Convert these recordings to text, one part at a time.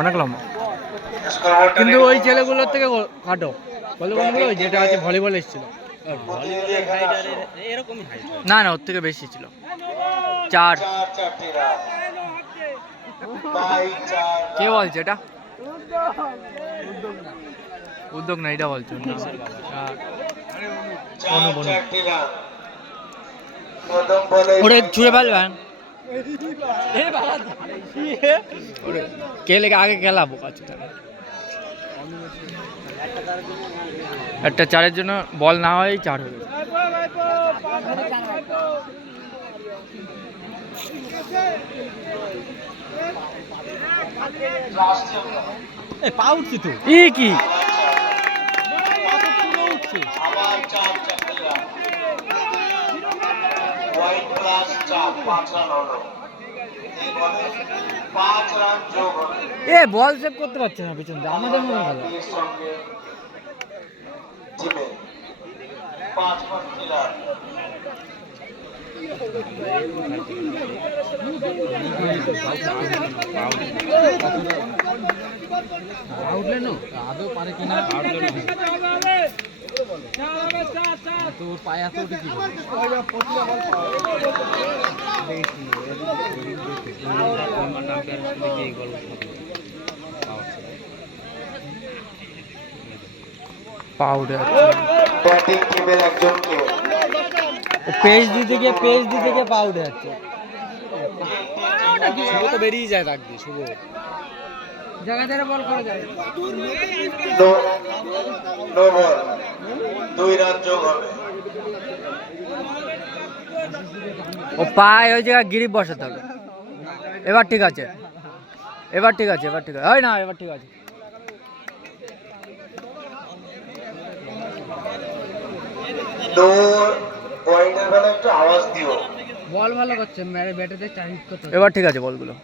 অনেক লম্বা, কিন্তু ওই ছেলেগুলোর থেকে খাটো। বলগুলো যেটা আছে ভলিবল এসেছিল, না না ওর থেকে বেশি ছিল। 4 কে বলছে এটা? উদ্যোগ না, এটা বলছো ওরে ছুঁড়ে ফেলবেন। কে লেগে আগে খেলাবো কাছে, একটা 4-এর জন্য বল না হয় 4 হয়ে গেছে। পা উঠছে তো কি এ বল সেভ করতে পারছে না পিছন দিয়ে, আমাদের মনে হয় আউটলেন আদৌ পারে কিনা, তোর পায়া তো কি পাউডার ব্যাটিং টিমের একজনকে পেজ দিতে গিয়ে পাউডার আছে, শুভ তো বেরিয়ে যায় দাগ দিয়ে, শুভ জায়গা ধরে বল করা যায়, নো বল, 2 রান যোগ হবে। ও পায় ওই জায়গায় গ্রিপ বসাতে হবে। এবার ঠিক আছে, এবার ঠিক আছে, হয় না, এবার ঠিক আছে। বল ভালো করছে, ব্যাটেতে চার্জ করতে, এবার ঠিক আছে বলগুলো।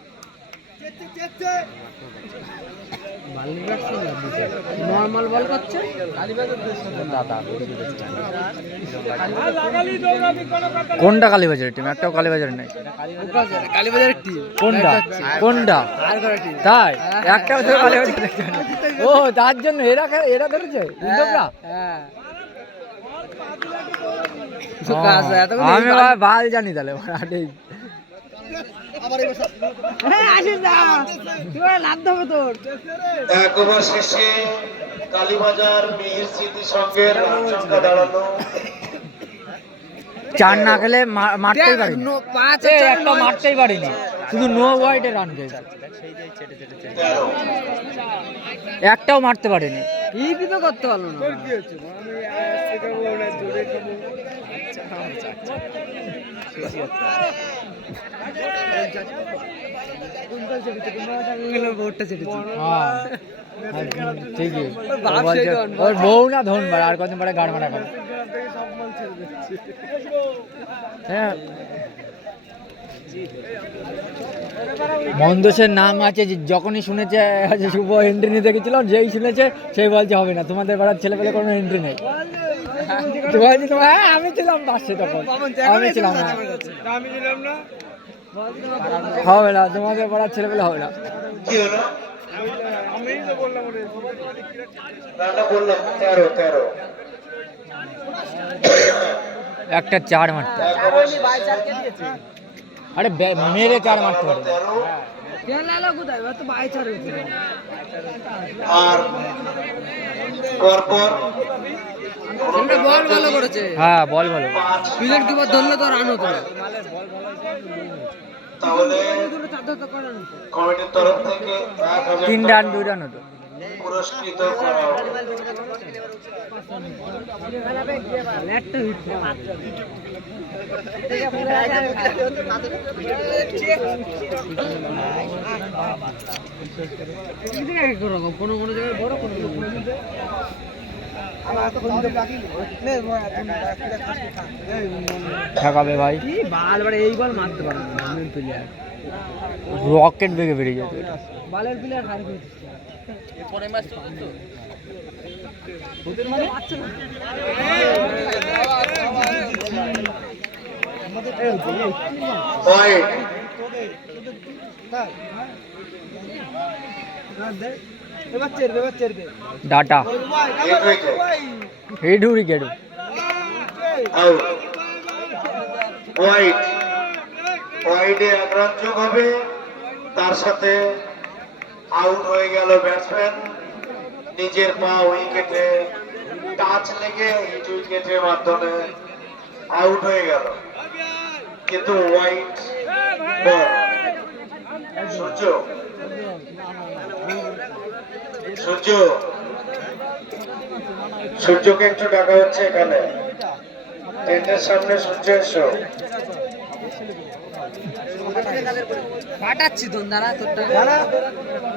নরমাল বল করছে কোনটা কালীবাজারের টিম? একটাও কালীবাজারের নাই, কালীবাজারের টিম কোনটা তাই একটাও কালীবাজার। ও তার জন্য এরা ধরেছে উদ্যোগরা। আমি ভাল জানি তাহলে একবার শেষে কালীবাজার মিহির স্মৃতি সঙ্গের সংখ্যা দাঁড়ানো 4 না খেলে মারতেই পারিনি, একটা মারতেই পারিনি, শুধু নো ওয়াইডে রান খেয়েছে, একটাও মারতে পারিনি, কি তো করতে পারলো না। ঠিকই ওর বউ না ধনবার, আর কদিন পরে গাড় মারা করে। হ্যাঁ মন্দোসের নাম আছে, যখনই শুনেছে শুভ এন্ট্রি নিতে গেছিলাম, যেই শুনেছে সেই বলছে হবে না, তোমাদের পাড়ার ছেলে পেলে কোনো এন্ট্রি নেই। আমি ছিলাম পাশে, তখন আমি ছিলাম না, হবে না, তোমাদের পাড়ার ছেলে পেলে হবে না। একটা 4 মারতে, আরে মেরে 4 মারতে পারে। বল ভালো করেছে, হ্যাঁ বল ভালো, উইকেট কিপার ধরলে তো রান হতো না। তাহলে কমিটির তরফ থেকে 3 রান 2 রান হতো, পুরস্কৃত করা হবে। কোনো জায়গায় বড় কোনো ঠেকাবে ভাই, এই বল মারতে পারে রকেট বেগে বেরিয়ে যেত, বালের প্লেয়ার হার পরে ম্যাচ তো ওদের মানে পাচ্ছে না। আমাদের ডাটা hit wicket, head wicket out. Wide, ওয়াইডে এক রান যোগ হবে, তার সাথে আউট হয়ে গেল ব্যাটসম্যান। নিজের পা উইকেটে টাচ লেগে হিট উইকেটের মাধ্যমে আউট হয়ে গেল, কিন্তু ওয়াইড বল। সূর্য, সূর্য, সূর্যকে একটু ডাকা হচ্ছে এখানে, টেন্টের সামনে। সূর্য এসো। পাঠাচ্ছি তোর দ্বারা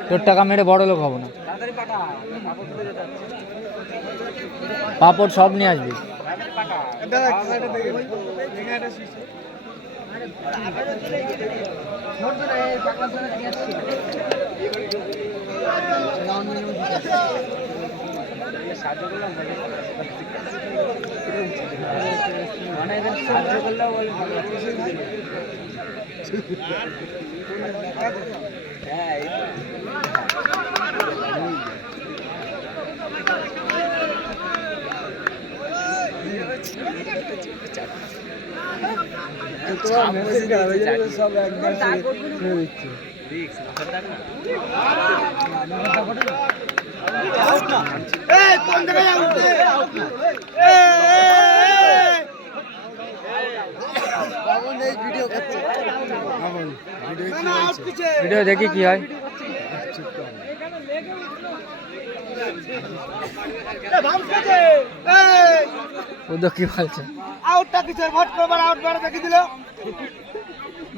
তোর টাকা মেরে বড় লোক হবো না। পাপড় সব নিয়ে আসবি। সাহায্য করলাম সাহায্য করলেও বলে হ্যাঁ সব একবার ভিডিও দেখি কি হয়। উদ্যোগ কি বলছে? আউটটা কিছু ভোট করবার আউট বাড়া দেখি দিল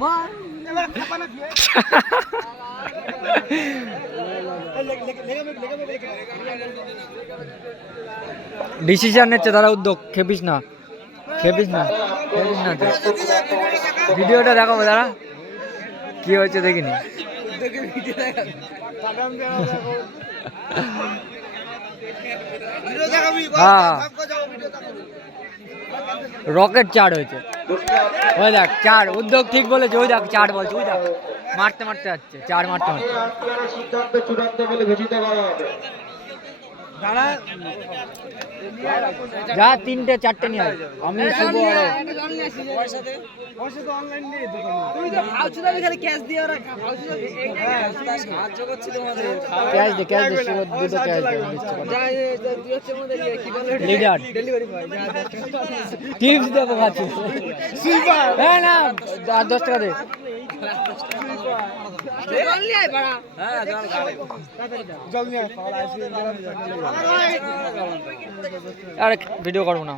মার এবার খাপানা দিয়ে ডিসিশন নিচ্ছে তারা। উদ্যোগ খেপিস না, খেপিস না, খেপিস না। ভিডিওটা দেখাবো দাঁড়া, কি হয়েছে দেখিনি। হ্যাঁ রকেট চার হয়েছে। ওই দেখ চার, উদ্যোগ ঠিক বলেছে। ওই দেখ চার বলছে, ওই দেখ মারতে মারতে যাচ্ছে, চার মারতে মারতে। সিদ্ধান্ত চূড়ান্ত বলে ঘোষিত করা হবে। যা তিনটে চারটে নিয়ে আয়। আমি শুভ আরো ক্যাশ দে, ক্যাশ দে, শুভ দুটো ক্যাশ দে। লিডার টিপস দেবো কাছে। হ্যাঁ না, আর 10 টাকা দে। আরে ভিডিও করবো না।